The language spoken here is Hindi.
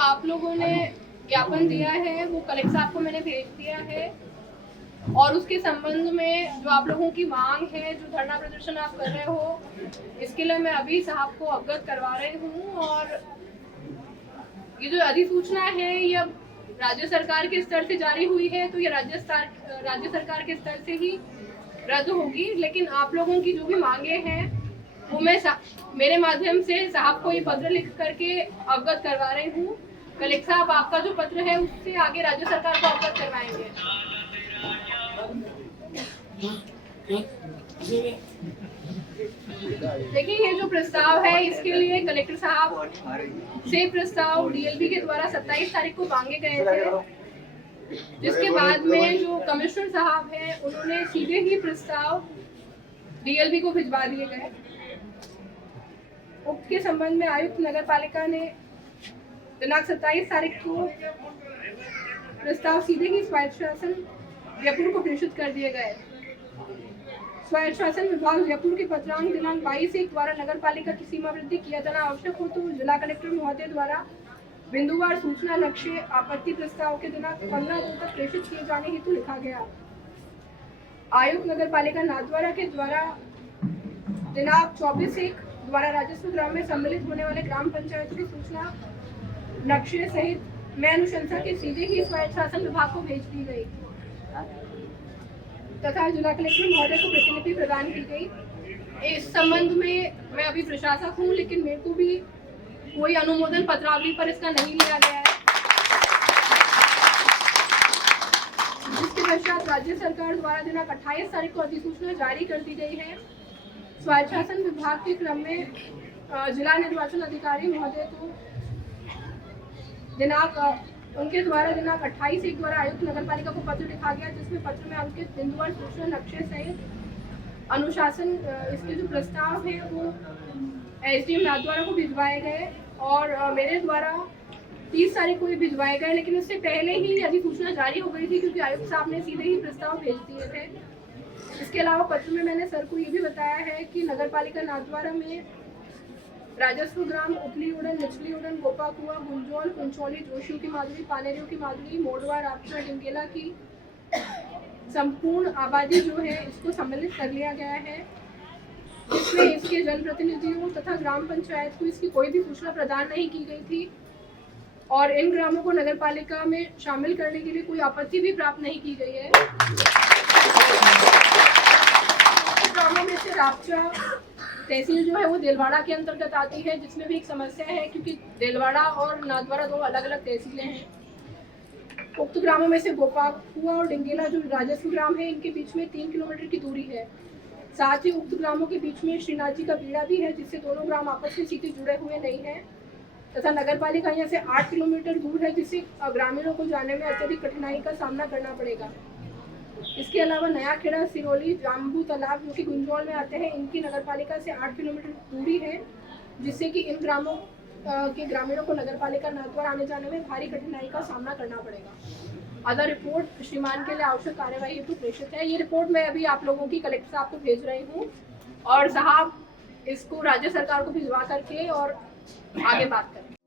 आप लोगों ने ज्ञापन दिया है वो कलेक्टर साहब को मैंने भेज दिया है और उसके संबंध में जो आप लोगों की मांग है, जो धरना प्रदर्शन आप कर रहे हो, इसके लिए मैं अभी साहब को अवगत करवा रही हूँ। और ये जो अधिसूचना है ये राज्य सरकार के स्तर से जारी हुई है, तो ये राज्य सरकार के स्तर से ही रद्द होगी। लेकिन आप लोगों की जो भी मांगे हैं वो मैं मेरे माध्यम से साहब को ये पत्र लिख करके अवगत करवा रही हूँ। कलेक्टर साहब आपका जो पत्र है उससे आगे राज्य सरकार को अवगत करवाएंगे। देखिए, ये जो प्रस्ताव है इसके लिए कलेक्टर साहब से प्रस्ताव डीएलबी के द्वारा 27 तारीख को मांगे गए थे, जिसके बाद में जो कमिश्नर साहब हैं उन्होंने सीधे ही प्रस्ताव डीएलबी को भिजवा दिए गए। उक्त के संबंध में आयुक्त नगर पालिका ने दिनांक 27 तारीख को प्रस्ताव सीधे ही स्वायत्त शासन जयपुर को प्रेषित कर दिए गए। स्वायत्त शासन विभाग जयपुर के पत्रांक दिनांक 22/1 द्वारा नगर पालिका की सीमा वृद्धि किया जाना आवश्यक हो तो जिला कलेक्टर महोदय द्वारा बिंदुवार सूचना नक्शे आपत्ति प्रस्ताव के दिनांक 15 तक प्रेषित किए जाने हेतु लिखा गया। आयुक्त नगर पालिका नाथद्वारा के द्वारा दिनांक 24/1 द्वारा राजस्व ग्राम में सम्मिलित होने वाले ग्राम पंचायत की सूचना नक्शे सहित मैं अनुशंसा के सीधे ही स्वायत्त शासन विभाग को भेज दी गई तथा जिला कलेक्टर महोदय को प्रतिलिपि प्रदान की गई। इस संबंध में मैं अभी प्रशासक हूँ, लेकिन मेरे को भी कोई अनुमोदन पत्रावली पर इसका नहीं लिया गया है, जिसके पश्चात राज्य सरकार द्वारा दिनांक 28 तारीख को अधिसूचना जारी कर दी गई है। स्वायत्त शासन विभाग के क्रम में जिला निर्वाचन अधिकारी महोदय को उनके द्वारा दिनांक 28/1 द्वारा आयुक्त नगर पालिका को पत्र लिखा गया, जिसमें पत्र में अंकित बिंदुवार सूचना नक्शे सहित अनुशासन इसके जो प्रस्ताव है वो एसडीएम नाथद्वारा को भिजवाए गए और मेरे द्वारा 30 तारीख को ये भिजवाए गए। लेकिन उससे पहले ही अधिसूचना जारी हो गई थी, क्योंकि आयुक्त साहब ने सीधे ही प्रस्ताव भेज दिए थे। इसके अलावा पत्र में मैंने सर को ये भी बताया है कि नगर पालिका नाथद्वारा में राजस्व ग्राम उपली उड़न, निचली उड़न, गोपा कुआ, गुंजौल, कुंचौली, जोशियों की माधुरी, पानेरियों की माधुरी, मोड़वा, रापचा, डिंगेला की संपूर्ण आबादी जो है इसको सम्मिलित कर लिया गया है, जिसमें इसके जनप्रतिनिधियों तथा ग्राम पंचायत को इसकी कोई भी सूचना प्रदान नहीं की गई थी और इन ग्रामों को नगर पालिका में शामिल करने के लिए कोई आपत्ति भी प्राप्त नहीं की गई है। ग्रामों में से रापचा तहसील जो है वो देलवाड़ा के अंतर्गत आती है, जिसमें भी एक समस्या है क्योंकि देलवाड़ा और नाथद्वारा दो अलग अलग तहसीलें हैं। उक्त ग्रामों में से गोपा कुआ और डिंगेला जो राजस्व ग्राम है, इनके बीच में 3 किलोमीटर की दूरी है। साथ ही उक्त ग्रामों के बीच में श्रीनाथ जी का बीड़ा भी है, जिससे दोनों ग्राम आपस में सीधे जुड़े हुए नहीं हैं तथा नगर पालिका यहाँ से 8 किलोमीटर दूर है, जिससे ग्रामीणों को जाने में अत्यधिक कठिनाई का सामना करना पड़ेगा। इसके अलावा नया खेड़ा, सिरोली, जाम्बू तालाब जो कि गुंजौल में आते हैं, इनकी नगर पालिका से 8 किलोमीटर दूरी है, जिससे कि इन ग्रामों के ग्रामीणों को नगर पालिका नाथद्वारा आने जाने में भारी कठिनाई का सामना करना पड़ेगा। अदर रिपोर्ट श्रीमान के लिए आवश्यक कार्यवाही हेतु प्रेषित है। ये रिपोर्ट मैं अभी आप लोगों की कलेक्टर साहब को भेज रही हूँ और साहब इसको राज्य सरकार को भिजवा करके और आगे बात करें।